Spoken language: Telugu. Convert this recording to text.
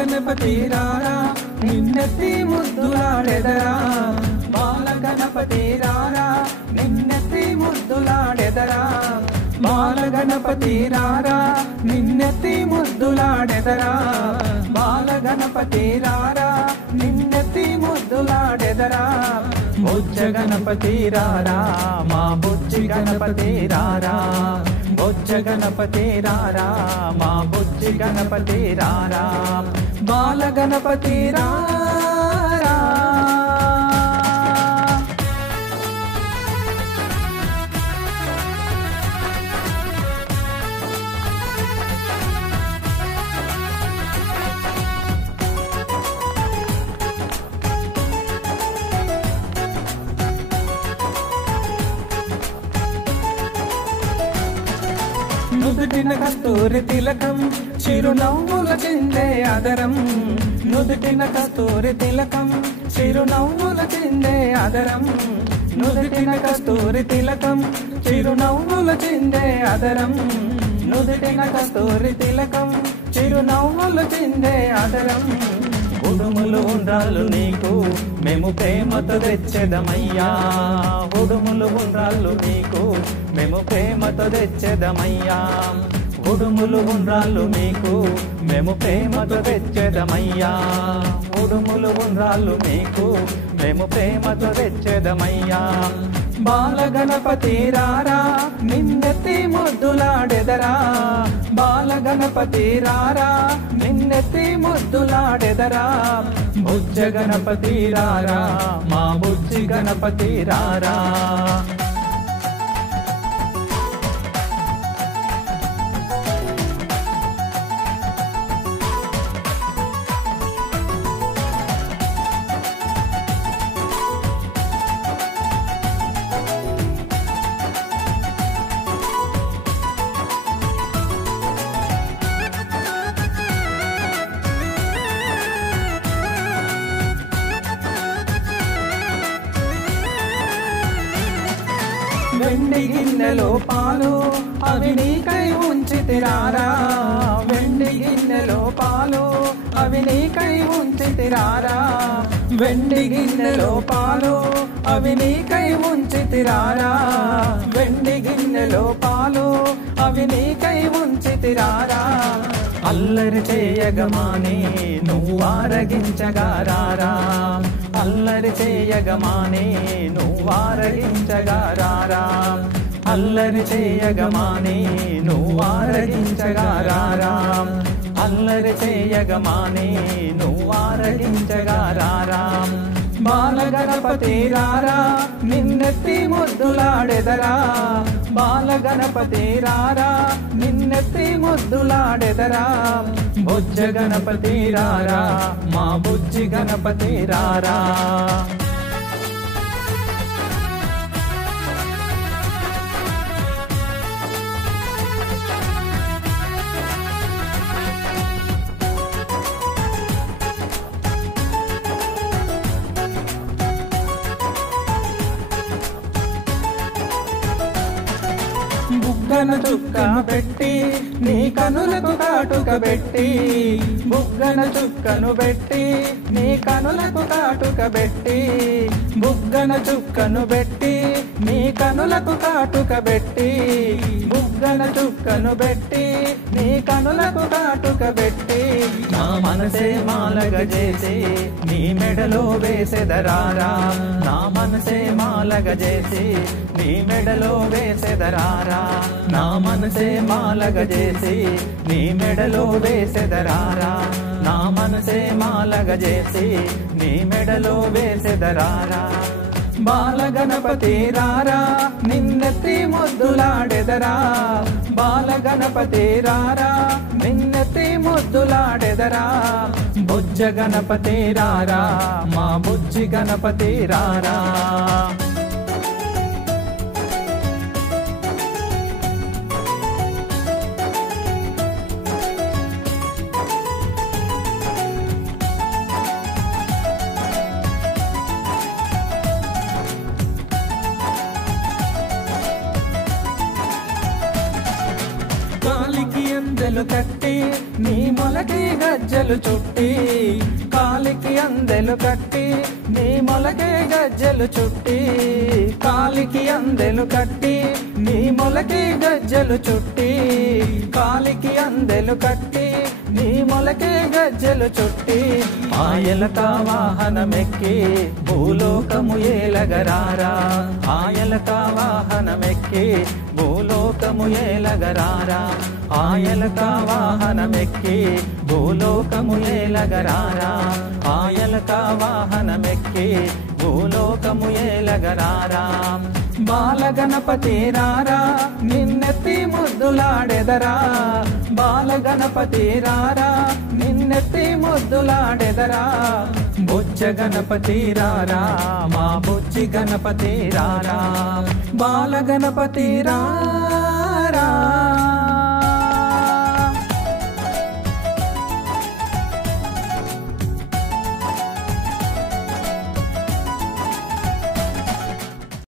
గణపతి రారా నిన్నెత్తి ముద్దులాడెదరా బాల గణపతి రారా నిన్నెత్తి ముద్దులాడెదరా బాల గణపతి రారా నిన్నెత్తి ముద్దులాడెదరా బాల గణపతి రారా నిన్నెత్తి ముద్దులాడెదరా బొజ్జ గణపతి రారా మా బుజ్జి గణపతి రారా బొజ్జ గణపతి రారా మా బుజ్జి గణపతి రారా బాల గణపతి రారా నుదుటిన కస్తూరి తిలకం చిరునవ్వుల చిందే అదరం నుదుటిన కస్తూరి తిలకం చిరునవ్వుల చిందే అదరం నుదుటిన కస్తూరి తిలకం చిరునవ్వుల చిందే అదరం నుదుటిన కస్తూరి తిలకం చిరునవ్వుల చిందే అదరం ఉడుములు ఉండ్రాళ్ళు నీకు మేము ప్రేమతో తెచ్చెదమయ్యా ఉడుములు ఉండ్రాళ్ళు నీకు మేము ప్రేమతో తెచ్చెదమయ్యా ఉడుములు ఉండ్రాళ్ళు నీకు మేము ప్రేమతో తెచ్చెదమయ్యా ఉడుములు ఉండ్రాళ్ళు నీకు మేము ప్రేమతో తెచ్చెదమయ్యా బాల గణపతి రారా నిన్నెత్తి ముద్దులాడెదరా బాల గణపతి రారా నిన్నెత్తి ముద్దులాడెదరా బుజ్జ గణపతి రారా మా బుజ్జి గణపతి రారా వెండి గిన్నెలో పాలు అవి నీకై ఉంచితిరారా వెండి గిన్నెలో పాలు అవి నీకై ఉంచితిరారా వెండి గిన్నెలో పాలు అవి నీకై ఉంచితిరారా వెండి గిన్నెలో పాలు అవి నీకై ఉంచితిరారా అల్లరి చేయగమాని నువ్వు ఆరగించగారారా అల్లరి చేయగమాని నువ్వు ఆరగించగారారా అల్లరి చేయగమాని నువ్వు ఆరగించగారారా అల్లరి చేయగమాని నువ్వు ఆరగించగారారా బాల గణపతి రారా నిన్నెత్తి ముద్దులాడెదరా బాల గణపతి రారా నిన్నెత్తి ముద్దులాడెదరా బొజ్జ గణపతి రారా మా బుజ్జి గణపతి రారా బుగ్గన చుక్క పెట్టి నీ కనులకు కాటుక పెట్టి బుగ్గన చుక్కను పెట్టి నీ కనులకు కాటుక పెట్టి బుగ్గన చుక్కను పెట్టి నీ కనులకు కాటుక పెట్టి బుగ్గన చుక్కను పెట్టి నీ కనులకు కాటుక పెట్టి నా మనసే మాలగ చేసి నీ మెడలో వేసెదరారా నా మనసే మాలగ చేసి నీ మెడలో వేసెదరారా నా మనసే మాలగ చేసి నీ మెడలో వేసెదరారా నా మనసే మాలగ చేసి నీ మెడలో వేసెదరారా బాల గణపతి రారా నిన్నెత్తి ముద్దులాడెదరా బాల గణపతి రారా నిన్నెత్తి ముద్దులాడెదరా బుజ్జ గణపతి రారా మా బుజ్జి గణపతి రారా కాలికి అందే అందెలు కట్టి నీ మొలకి గజ్జలు చుట్టి కాలికి అందెలు కట్టి నీ మొలకే గజ్జలు చుట్టి కాలికి అందెలు కట్టి నీ మొలకి గజ్జలు చుట్టి కాలికి అందెలు కట్టి నీ మొలకే గజ్జలు చుట్టి ఆయలక వాహనమెక్కి భూలోకము ఏలగరారా ఆయలక వాహనమెక్కి భూలోకము ఏలగరారా ఆయలక వాహనమెక్కి భూలోకము ఏలగరారా ఆయలక వాహనమెక్కి భూలోకము ఏలగరారా బాలగణపతి రారా నిన్నెత్తి ముద్దులాడెదరా బాలగణపతి రారా నిన్నెత్తి ముద్దులాడెదరా బుజ్జ గణపతి రారా మా బుజ్జి గణపతి రారా బాలగణపతి రారా